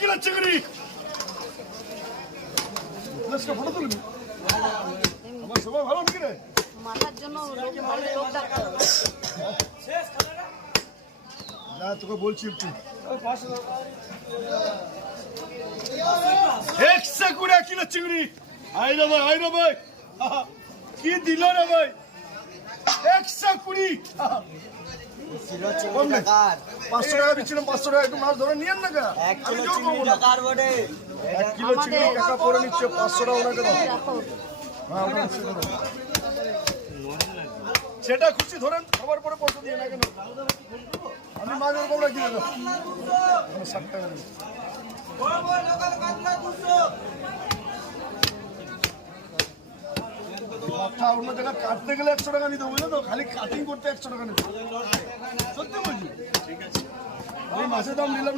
Kilo চিংড়ি। Photo তুলবি আমার সবাই ভালো নাকি রে? মাথার জন্য লোক ডাক্তার যা তোকে বলছি একটু 120 কিলো চিংড়ি। আই রে ভাই কি দিল রে ভাই 120। 500 টাকা দিচ্ছিলাম, 500 টাকা একটু মাছ ধরে নিয়েন না গা। 1 কিলো চিংড়ি টাকা পরে নিচ্ছে 500 টাকা ওনাকে দাও। হ্যাঁ সেটা খুশি ধরেন, খাবার পরে পয়সা দিয়ে না কেন? আমি মাছ ওরকম রাখি দেবো 60 টাকা দেবো। মাথা অন্য জায়গায় কাটতে গেলে 100 টাকা নিতে বুঝলে তো, খালি কাটিং করতে 100 টাকা নিতে। সত্যি বলছি, ঠিক আছে আমি মাছের দাম নিলাম।